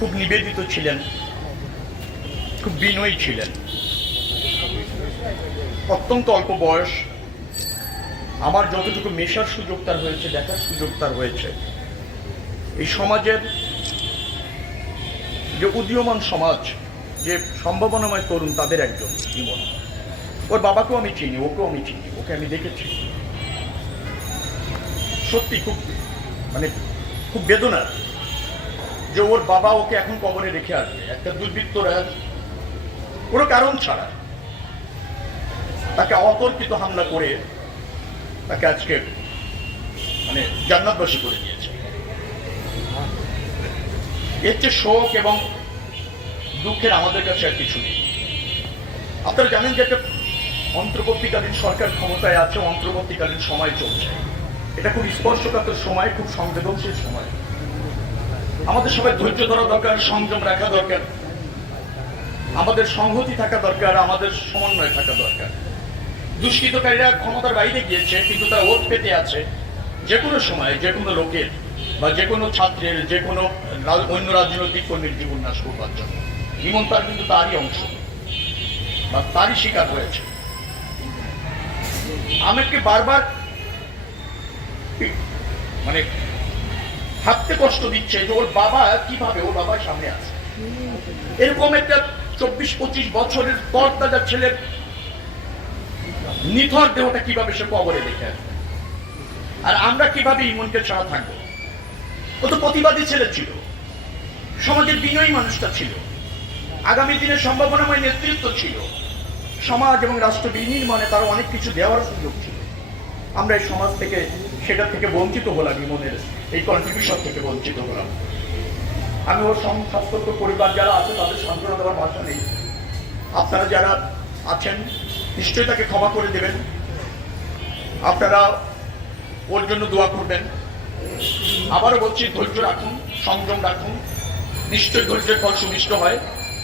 খুব নিবেদিত ছিলেন। খুব বিনয়ী ছিলেন। অত্যন্ত অল্প বয়স। আমার যতটুকু মেশার সুযোগ তার হয়েছে, দেখার সুযোগ তার হয়েছে। এই সমাজের যে উদীয়মান সমাজ, যে সম্ভাবনাময় তরুণ, তাদের একজন জীবন ওর বাবাকেও আমি চিনি, ওকেও আমি চিনি, ওকে আমি দেখেছি। সত্যি খুব মানে খুব বেদনার যে ওর বাবা ওকে এখন কবরে রেখে আসবে, একটা দুর্বৃত্তরা কোনো কারণ ছাড়া। তাকে অতর্কিত হামলা করে তাকে আজকে মানে জান্নাতবাসী করে দিয়েছে। এর চেয়ে শোক এবং দুঃখের আমাদের কাছে আর কিছু নেই। আপনারা জানেন যে একটা অন্তর্বর্তীকালীন সরকার ক্ষমতায় আছে, অন্তর্বর্তীকালীন সময় চলছে। এটা খুব স্পর্শকাতর সময়, খুব সংবেদনশীল সময়। আমাদের সবাই ধৈর্য ধরা দরকার, সংযম রাখা দরকার। আমাদের সংহতি থাকা দরকার, আমাদের সমন্বয় থাকা দরকার। দুষ্কৃতকারীরা ক্ষমতার বাইরে গিয়েছে, কিন্তু তারা ওত পেতে আছে। যে কোনো সময়, যে কোনো লোকের বা যে কোনো ছাত্রের, যে কোনো অন্য রাজনৈতিক কর্মীর জীবন নাশ করবার জন্য। ইমন তার কিন্তু তারই অংশ। বা তারই শিকার হয়েছে। আমাকে বারবার মানে ভাবতে কষ্ট দিচ্ছে যে ওর বাবা কীভাবে ওর বাবার সামনে আছে। এরকম একটা চব্বিশ পঁচিশ বছরের পর তাজা ছেলের নিথর দেহটা কীভাবে সে কবরে দেখে আসবে? আর আমরা কীভাবে ইমনকে ছাড়া থাকব? ও তো প্রতিবাদী ছেলে ছিল। সমাজের বিনয়ী মানুষটা ছিল। আগামী দিনের সম্ভাবনাময় নেতৃত্ব ছিল। সমাজ এবং রাষ্ট্র বিনির্মাণে তার অনেক কিছু দেওয়ার সুযোগ ছিল। আমরা এই সমাজ থেকে সেটা থেকে বঞ্চিত হলাম ইমনের এই কন্ট্রিবিউশন থেকে বঞ্চিত হলাম। আমি ওর সংস্থাপক পরিবার যারা আছে, তাদের সান্ত্বনা দেওয়ার ভাষা নেই। আপনারা যারা আছেন, নিশ্চয়ই তাকে ক্ষমা করে দেবেন। আপনারা ওর জন্য দোয়া করবেন। আবারও বলছি, ধৈর্য রাখুন, সংযম রাখুন। নিশ্চয়ই ধৈর্যের ফল সুনিষ্ট হয়।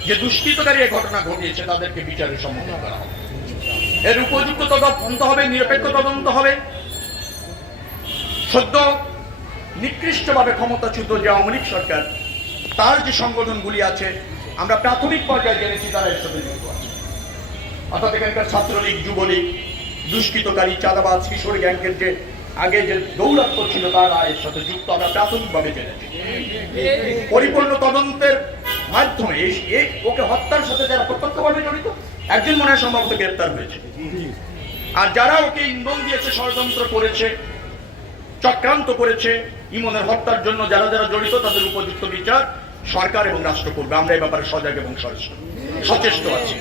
যে দুষ্কৃতকারী এই ঘটনা ঘটিয়েছে, তাদেরকে বিচারের সম্মুখীন করা হবে। এর উপযুক্ত তদন্ত হবে, নিরপেক্ষ তদন্ত হবে। সদ্য নিকৃষ্টভাবে ক্ষমতাচ্যুত যে আওয়ামী লীগ সরকার, তার যে সংগঠনগুলি আছে, আমরা প্রাথমিক পর্যায়ে জেনেছি তারা এর সাথে যুক্ত আছে। অর্থাৎ এখানকার ছাত্রলীগ, যুবলীগ, দুষ্কৃতকারী, চাঁদাবাজ, কিশোর গ্যাংকের যে আগে যে দৌরাত্ম ছিল, তারা এর সাথে যুক্ত, আমরা প্রাথমিকভাবে জেনেছি। পরিপূর্ণ তদন্তের মাধ্যমে ওকে হত্যার সাথে যারা প্রত্যক্ষভাবে জড়িত, একজন মনে হয় সম্ভবত গ্রেপ্তার হয়েছে। আর যারা ওকে ইন্ধন দিয়েছে, ষড়যন্ত্র করেছে চক্রান্ত করেছে ইমনের হত্যার জন্য যারা যারা জড়িত তাদের উপযুক্ত বিচার সরকার এবং রাষ্ট্র করবে। আমরা এই ব্যাপারে সজাগ এবং সচেষ্ট। আছি।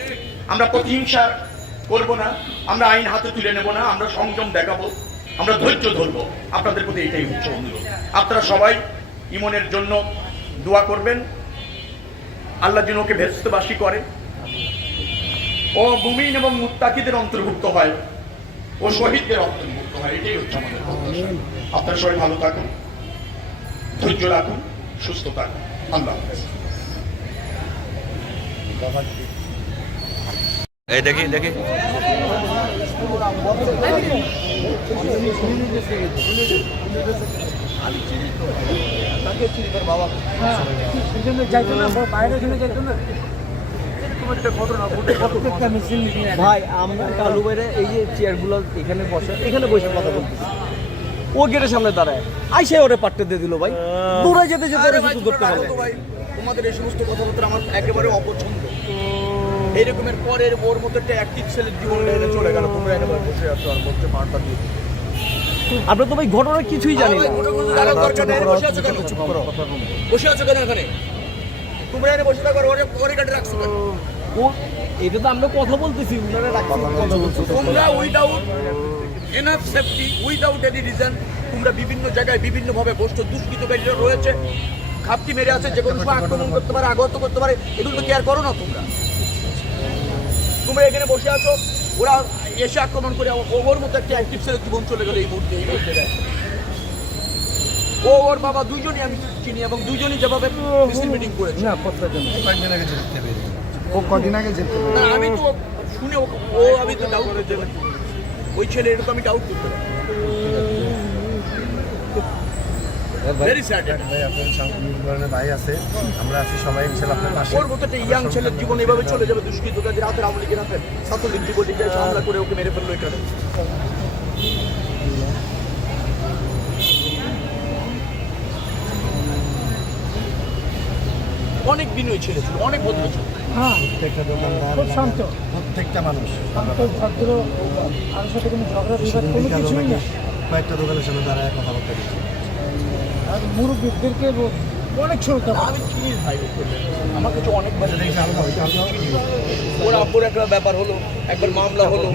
আমরা প্রতিহিংসা করব না। আমরা আইন হাতে তুলে নেব না। আমরা সংযম দেখাবো। আমরা ধৈর্য ধরবো। আপনাদের প্রতি এটাই উচ্চ অনুরোধ। আপনারা সবাই ইমনের জন্য দোয়া করবেন। আল্লাহ যেন ওকে ভেস্তবাসী করে। ও মুমিন এবং মুত্তাকিদের অন্তর্ভুক্ত হয়। ও শহীদদের অন্তর্ভুক্ত হয় এটাই হচ্ছে আমাদের প্রত্যাশা আপনারা সবাই ভালো থাকুন ধৈর্য রাখুন সুস্থ থাকুন। আল্লাহ এই দেখি দেখি। ভাই আমরা কালু বাইরে এই যে চেয়ারগুলো এখানে বসে এখানে বসে কথা বলতেছি। ও গেটের সামনে দাঁড়ায়। আইসে ওরে পাট্টে দিয়ে দিল ভাই। দৌড়ে যেতে যেতে ওরে শুধু ধরতে তোমাদের এই সমস্ত কথাবার্তা আমার একেবারে অপছন্দ। এইরকমের পরের ওর মতো একটা অ্যাক্টিভ ছেলের জীবনটা এনে চলে গেল তোমরা এনে বসে আছো আর বলতে মারটা দিয়ে। আমরা তো ভাই ঘটনা কিছুই জানি না। বসে আছো কেন? বসে আছো কেন এখানে? তোমরা এনে বসে থাকো ওরে ওরে কাটে রাখছো কেন? ও এটা তো আমরা কথা বলতেছি রাখছি তোমরা without enough safety without any reason তোমরা বিভিন্ন জায়গায় বিভিন্নভাবে বসছো দুষ্কৃতকারীরা রয়েছে খাপটি মেরে আছে যে কোনো সময় আক্রমণ করতে পারে আগত করতে পারে এগুলো তো কেয়ার করো না তোমরা। তোমরা এখানে বসে আছো ওরা এসে আক্রমণ করে ওর মতো একটা অ্যাক্টিভ ছেলে জীবন চলে গেল এই মুহূর্তে এই মুহূর্তে ও ওর বাবা দুজনই আমি চিনি এবং দুজনই যেভাবে মিটিং করেছে। না জন্য ও কদিন আগে যেতে না আমি তো শুনে ও- ও আমি তো ডাউট করতে পারি। ওই ছেলে এরকম আমি ডাউট করতে পারি। ভাই আছে। আমরা আছি সবাই ইনশাল্লাহ আপনার পাশে। ওর মতো একটা ইয়াং ছেলের জীবন এভাবে চলে যাবে দুষ্কৃতকারীর হাতের আওয়ামী লীগের হাতে। ছাত্রলীগ যুবলীগের হামলা করে ওকে মেরে ফেলল এখানে। অনেক বিনয়ী ছেলে ছিল অনেক ভদ্র ছিল। প্রত্যেকটা দোকানদার খুব শান্ত। প্রত্যেকটা মানুষ। শান্ত ভদ্র কারোর সাথে কোনো ঝগড়া বিবাদ কোনো কিছুই না। কয়েকটা দোকানের সামনে দাঁড়ায় কথাবার্তা দিচ্ছি আর মুরব্বীদেরকে অনেক। আমি চিনি ভাই ওকে। আমার কাছে অনেক আলাদা ওর আব্বুর একটা ব্যাপার হলো একবার মামলা হলো।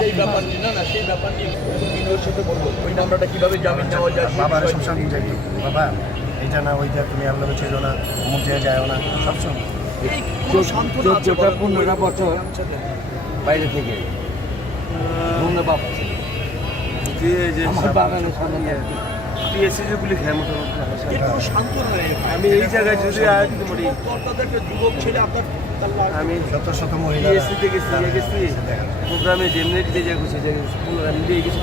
সেই ব্যাপার নিয়ে না না সেই ব্যাপার নিয়ে সাথে বলব। ওই মামলাটা কীভাবে জামিন নেওয়া যায়। যাই বাবা এইটা না ওইটা তুমি আল্লাহ ছিল না অমুক জায়গায় যায় না সবসময় চোদ্দটা পনেরোটা বছর বাইরে থেকে ঘুমনে বাপ আমার বাগানের সামনে আমি এই জায়গায় যদি যুবক ছেলে আপনার আমি শত শত মহিলা পিএসসিতে গেছি ইয়ে গেছি প্রোগ্রামে যেমনি যে জায়গা করছি যে আমি গেছি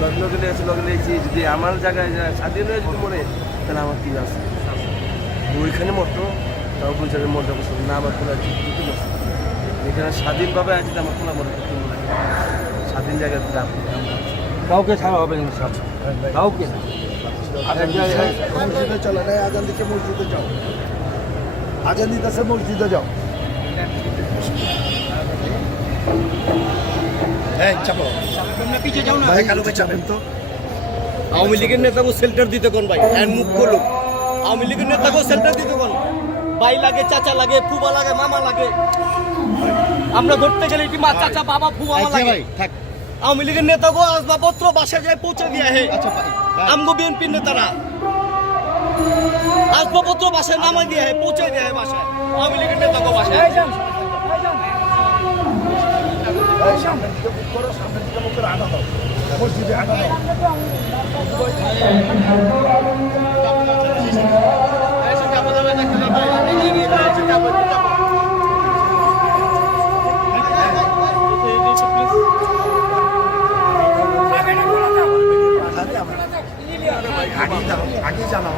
লগ্ন গেলে আছে লগ্ন যদি আমার জায়গায় স্বাধীন হয়ে যদি মরে তাহলে আমার কি আছে? ওইখানে মতো তাও জায়গায় মরতে বসে না আমার খোলা দিতে বসে এখানে স্বাধীনভাবে আছে আমার খোলা মরে করতে মনে হয়। স্বাধীন জায়গায় দাম কাউকে ছাড়া হবে না কাউকে না। মসজিদে চলে না আজান দিচ্ছে মসজিদে যাও। আজান দিতেছে মসজিদে যাও। হ্যাঁ চাপো। ভাই কালো ভাই চাপেন তো। আওয়ামী লীগের নেতাকে সেল্টার দিতে কোন ভাই? এন্ড মুখ করল আওয়ামী লীগের নেতাকে সেল্টার দিতে কোন? ভাই লাগে চাচা লাগে ফুবা লাগে মামা লাগে। আমরা ধরতে গেলে কি মা চাচা বাবা ফুবা মামা লাগে? আওয়ামী লীগের নেতাকে আসবাবপত্র বাসায় যায় পৌঁছে দিয়ে হে আমগো বিএনপির নেতারা। আসবাবপত্র বাসায় নামাই দিয়ে হে পৌঁছে দিয়ে হে বাসায়। আওয়ামী লীগের নেতাকে বাসায়। সামনের দিকে মুখ করো সামনের দিকে মুখ করে আনা আগে জানাও।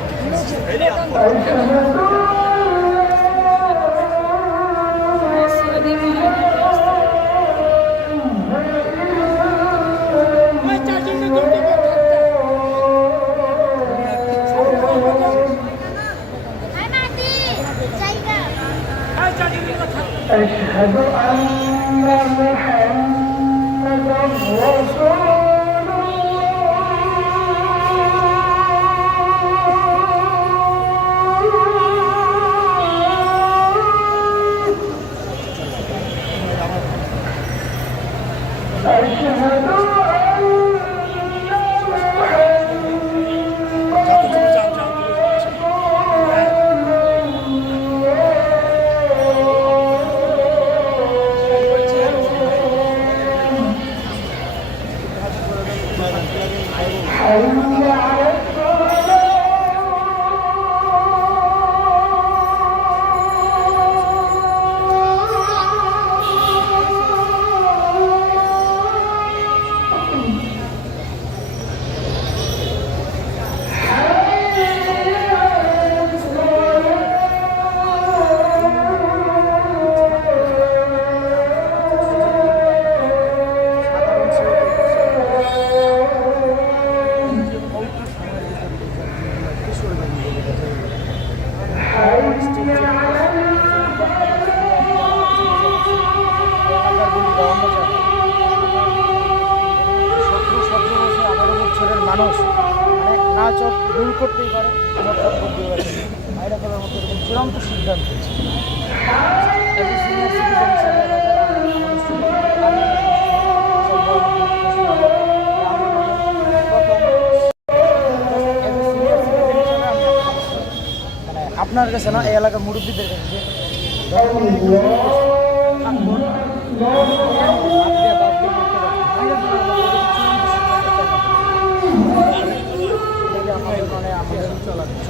أشهد أن محمدا رسول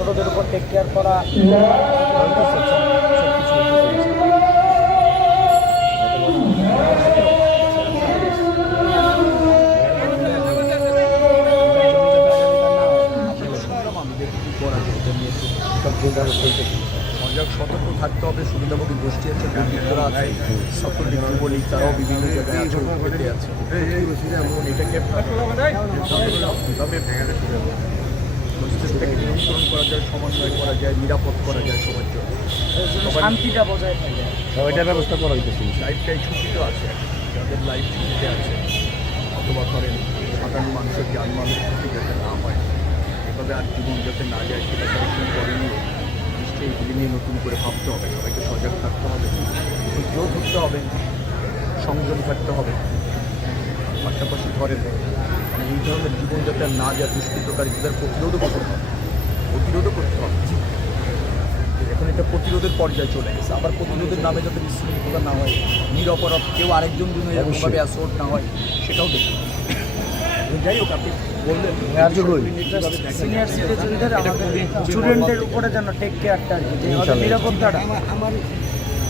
ছোটদের উপর টেক কেয়ার করা সজাগ সতর্ক থাকতে হবে সুবিধাভোগী গোষ্ঠী আছে দুর্বৃত্তরা আছে ছাত্রলীগ যুবলীগ তারাও বিভিন্ন জায়গায় আছে আছে এখন এটাকে কীভাবে পরিস্থিতিটাকে নিয়ন্ত্রণ করা যায় সমন্বয় করা যায় নিরাপদ করা যায় সবার জন্য। শান্তিটা বজায় থাকে। ওইটার ব্যবস্থা করা হইতেছে। লাইফটাই ছুটিতে আছে। যাদের লাইফ ছুটিতে আছে অথবা করেন সাধারণ মানুষের যানবাহনের ক্ষতি যাতে না হয় এভাবে আর জীবন যাতে না যায় সেটা তারা কী করেনিও নিশ্চয়ই এগুলি নিয়ে নতুন করে ভাবতে হবে। সবাইকে সজাগ থাকতে হবে ধৈর্য ধরতে হবে সংযম থাকতে হবে। পাশাপাশি ধরেন মানে এই ধরনের জীবনযাত্রা না যায় দুষ্কৃতকারীদের প্রতিরোধও করতে হবে। প্রতিরোধও করতে হবে। এখন এটা প্রতিরোধের পর্যায়ে চলে গেছে। আবার প্রতিরোধের নামে যাতে বিশৃঙ্খলা না হয় নিরপরাধ কেউ আরেকজন জন্য এরকমভাবে অ্যাসোর্ট না হয় সেটাও দেখতে হবে। যাই হোক আপনি বললেন সিনিয়র সিটিজেনদের আমাদের স্টুডেন্টদের উপরে যেন টেক কেয়ারটা নিরাপত্তাটা। আমার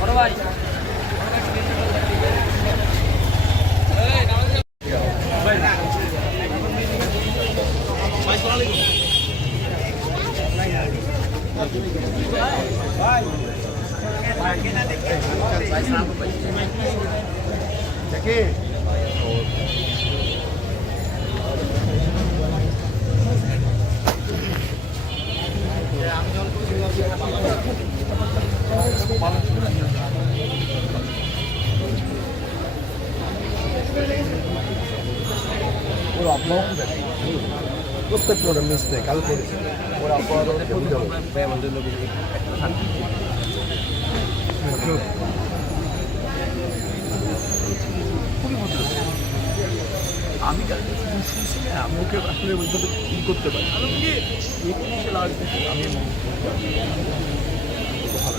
ફરવાડી প্রত্যেকটা ওরা মিস নেই কাল করেছে ওরা আমি কাছে শুনছি না আমি ওকে আসলে ওইভাবে ই করতে পারি এসে লাশ দেখি আমি ভালো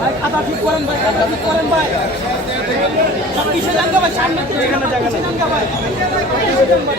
ভাই খাতা ঠিক করেন ভাই খাতা ঠিক করেন ভাই সব কিসে ভাই জায়গা নেই জানগা ভাই ভাই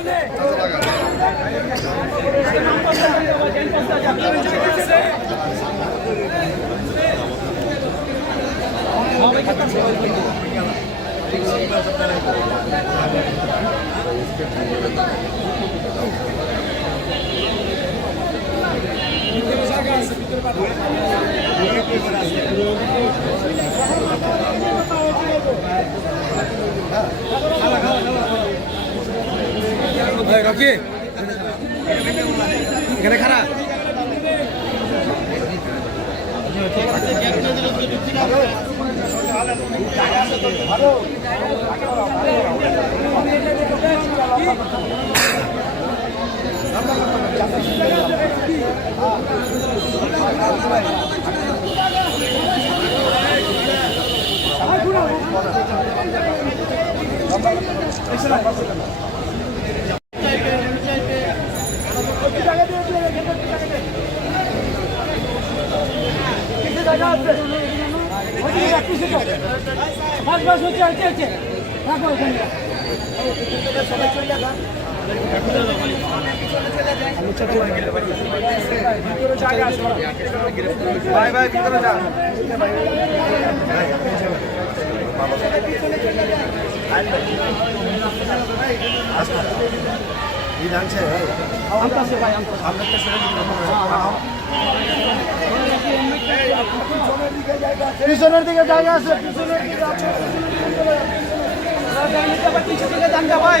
কিসে জানগা ভাই সবাই গেছি তো মুখটা ভাই রকি বাস বাস হচ্ছে হচ্ছে হচ্ছে রাখো এখানে ভাই ভাই ভিতরে যান পিছনের দিকে জায়গা আছে পিছনের দিকে আছে পিছন দিকে যান গা ভাই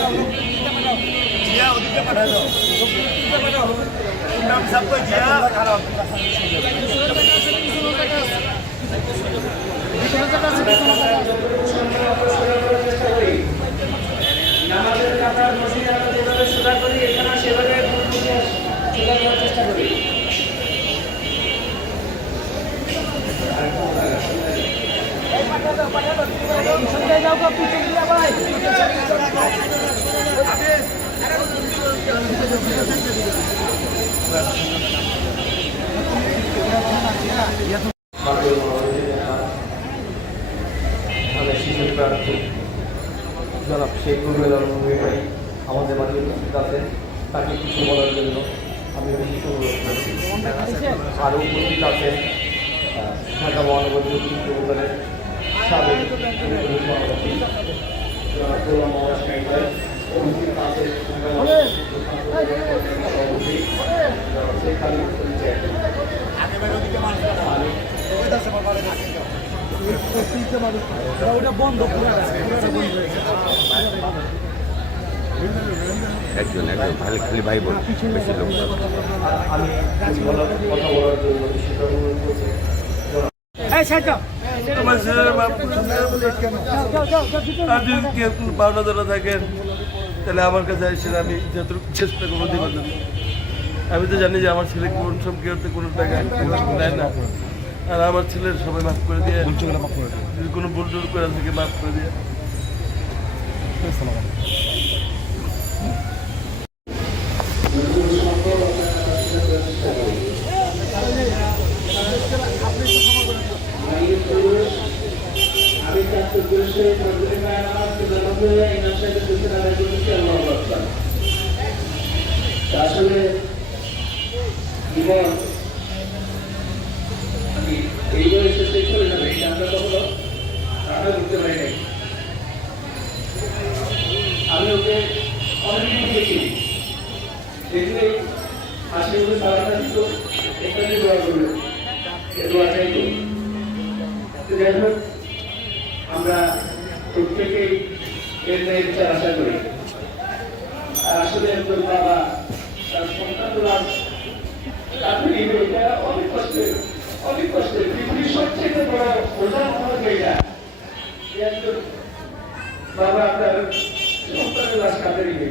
করব ভাই আপনি আরেকটু পিছন দিয়ে যাও গো, পিছন দিয়ে ভাই আমাদের শিশু প্রার্থী জনাব শেখ রুবেল আলমী আমাদের মাঝে উপস্থিত আছেন তাকে কিছু বলার জন্য আমি বিশেষ অনুরোধ করছি আরও উপস্থিত আছেন ঢাকা মহানগর দক্ষিণ সাবেক ওটা বন্ধ একজন একজন খালি খালি ভাই বোন বেশি লোক থাকেন? তাহলে আমার কাছে আসেন আমি যতটুকু চেষ্টা করব দেওয়ার জন্য আমি তো জানি যে আমার ছেলে কোন সব কেউ তো কোনো টাকা দেয় না। আর আমার ছেলের সবাই মাফ করে দিয়ে যদি কোনো ভুল টুল করে থাকে মাফ করে দিয়ে আসলে জীবন আমি এই বয়সে শেষ করে যাবে এটা আমরা কখনো আশা করতে পারি নাই আমি ওকে অনেক দেখি দেখলে হাসি মুখে সারাটা দিত এখানে দোয়া করল। এ দোয়া চাইতো। যাই হোক, আমরা প্রত্যেকেই এর ন্যায় বিচার আশা করি। আর আসলে একজন বাবা, তার সন্তান লাভ তাকে নিবে এটা অনেক কষ্টের অনেক কষ্টের পৃথিবীর সবচেয়ে বড় একজন বাবা আপনার সন্তানের লাশ কাঁদে নিবে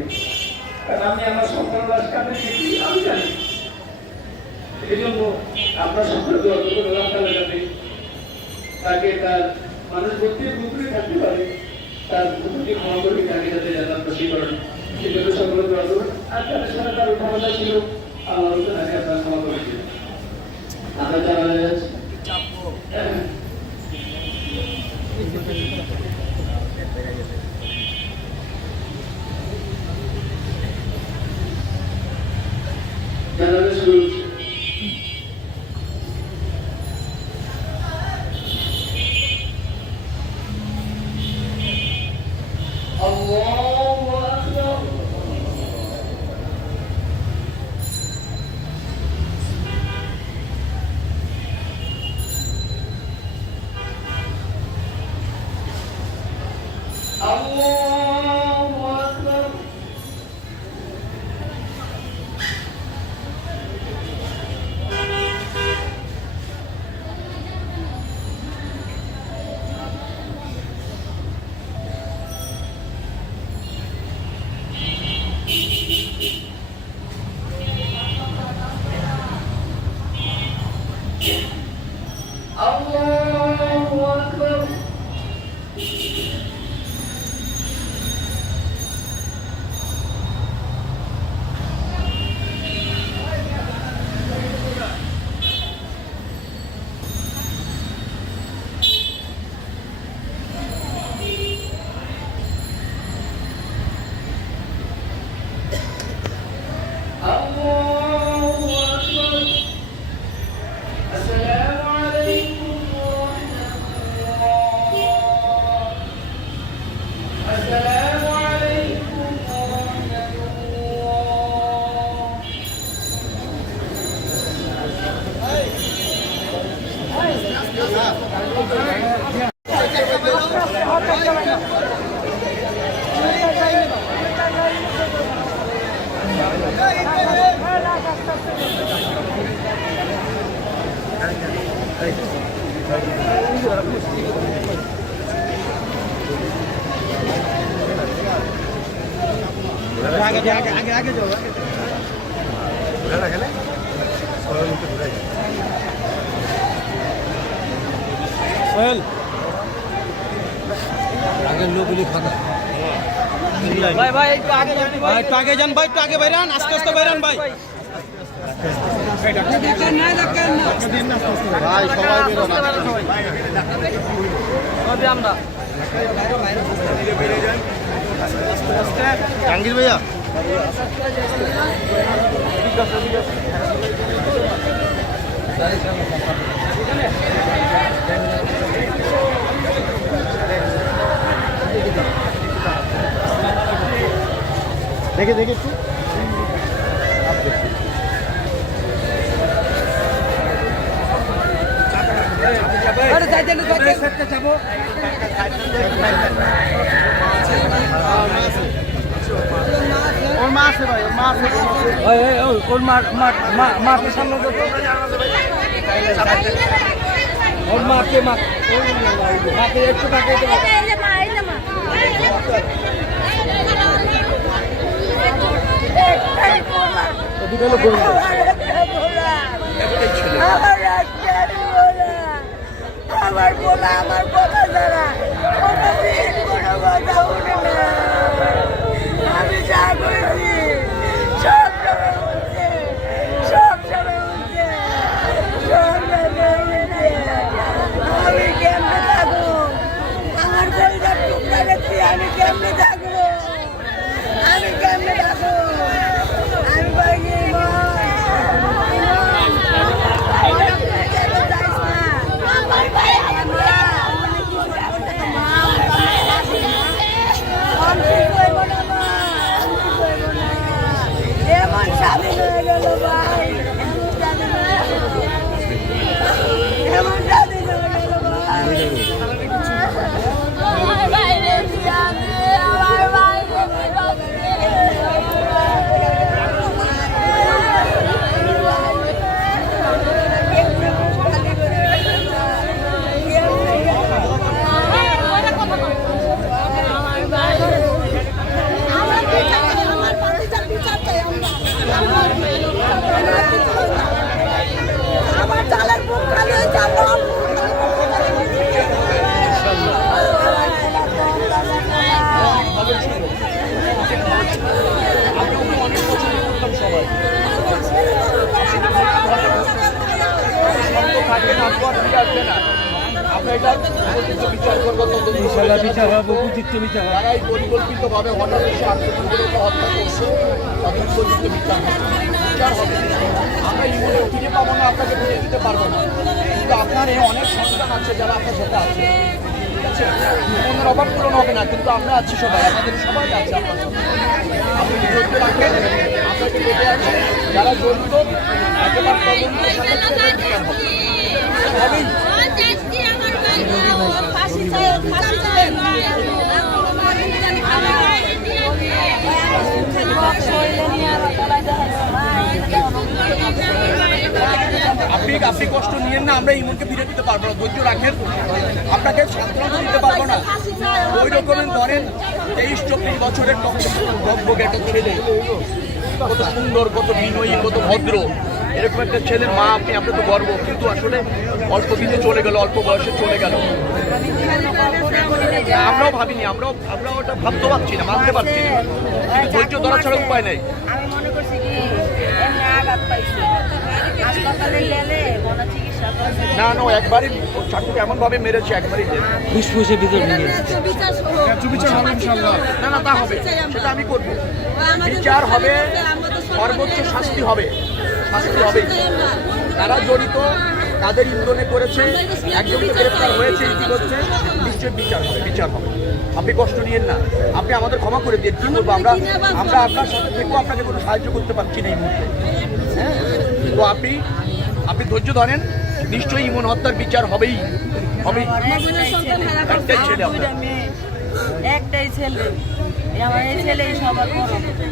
কারণ আমি আমার সন্তান লাশ কাঁধে দেখি আমি জানি। এই জন্য আপনার সকলে দোয়া করবেন আল্লাহ যাতে তাকে তার মানুষ ভর্তি পুকুরে থাকতে পারে, তার পুকুরকে ক্ষমা করবে তাকে যাতে জানার খুশি করেন। সেজন্য সকলে দোয়া করবেন। আর তাদের সাথে তার ক্ষমতা ছিল, আল্লাহ তাকে আপনার ক্ষমা করেছেন আমরা জানা ভাই ভাই একটু আগে যান ভাই একটু আগে যান ভাই একটু আগে বাইরান আস্তে আস্তে বাইরান ভাই। ভাই সবাই বেরোন। সবই আমরা জাহাঙ্গীর ভাইয়া দেখে দেখে একটু। আরে যাইতে না যাইতে যাব ওর মা আছে ভাই ওর মা আছে। ওর মাকে সামনে ওর মা কে মা। মাকে একটু তাকাই তো দুটো লোক আমার বলা আমার কথা যারা কোনো দিন কোনো কথা উঠে না আমি যা করেছি সব সময় উঠছে সব সময় উঠছে সব সময় উঠছে আমি কেমনে থাকব আমার শরীরের টুকরা গেছি আমি কেমনে থাকব আমি কেমনে থাকব আমি বলি মা থাকবেন আপনি আর ফিরে আসবে না আমরা এটা উপযুক্ত বিচার করব তদন্ত করে বিচার হবে উপযুক্ত বিচার হবে যারা এই পরিকল্পিতভাবে হঠাৎ এসে আক্রমণ করে ওকে হত্যা করছে তাদের উপযুক্ত বিচার হবে বিচার হবে আমরা ইমোনে ফিরে পাবো না আপনাকে ফিরে দিতে পারব না কিন্তু আপনার এই অনেক সন্তান আপনার সাথে আছে। ঠিক আছে? ইমনের অভাব পূরণ হবে না কিন্তু আমরা আছি সবাই আমাদের সবাই আছে আপনার আপনি ধৈর্য রাখেন? আপনাকে বেঁচে আছে যারা জড়িত একেবারে আপনি আপনি কষ্ট নিয়েন না, আমরা ইমনকে ফিরে দিতে পারব না, ধৈর্য রাখেন। আপনাকে সান্ত্বনা দিতে পারব না। ওই রকমের ধরেন তেইশ, চব্বিশ বছরের টকবক একটা ছেলে। কত সুন্দর, কত বিনয়ী, কত ভদ্র। এরকম একটা ছেলের মা, আপনি আপনি তো গর্ব। কিন্তু আসলে অল্প দিনে চলে গেল, অল্প বয়সে চলে গেল। আমরাও ভাবিনি, আমরাও আমরাও ওটা ভাবতে পারছি না, মানতে পারছি না। ধৈর্য ধরা ছাড়া উপায় নেই। আমি মনে করছি কি হাসপাতালে গেলে কোনো চিকিৎসা করবে না না ও একবারই এমন ভাবে মেরেছে একবারই ফুসফুসে ভিতর ঢুকে না না তা হবে সেটা আমি করব। বিচার হবে সর্বোচ্চ শাস্তি হবে শাস্তি হবে। তারা জড়িত তাদের ইন্ধনে করেছে একজন তো গ্রেপ্তার হয়েছে ইতিমধ্যে নিশ্চয়ই বিচার হবে বিচার হবে। আপনি কষ্ট নিয়েন না আপনি আমাদের ক্ষমা করে দিন কি বলব আমরা? আমরা আপনার সাথে থেকেও আপনাকে কোনো সাহায্য করতে পারছি না এই মুহূর্তে। হ্যাঁ? তো আপনি আপনি ধৈর্য ধরেন নিশ্চয়ই ইমন হত্যার বিচার হবেই হবে একটাই ছেলে একটাই ছেলে।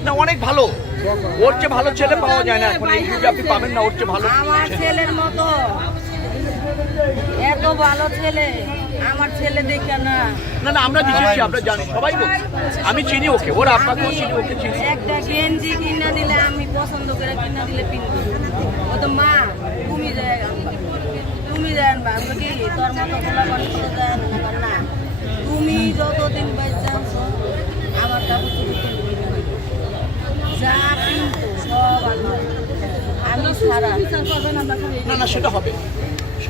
না অনেক ভালো। ওর চেয়ে ভালো ছেলে পাওয়া যায় না এখন এই যুগে আপনি পাবেন না ওর চেয়ে ভালো আমার ছেলের মতো। এত ভালো ছেলে। আমার ছেলে দেখে না। না না আমরা জিতেছি আমরা জানি সবাই বলছে। আমি চিনি ওকে ওর আপনাকেও চিনি ওকে চিনি। একটা গেঞ্জি কিনা দিলে আমি পছন্দ করে কিনা দিলে পিনবো ও তো মা তুমি যায় তুমি যায় আনবা আমরা কি তোর মতো খোলা মানুষ তো যায় না তুমি যতদিন আনছো আমার কিনবি না। যা কিনতো সব আমি সারা না না সেটা হবে।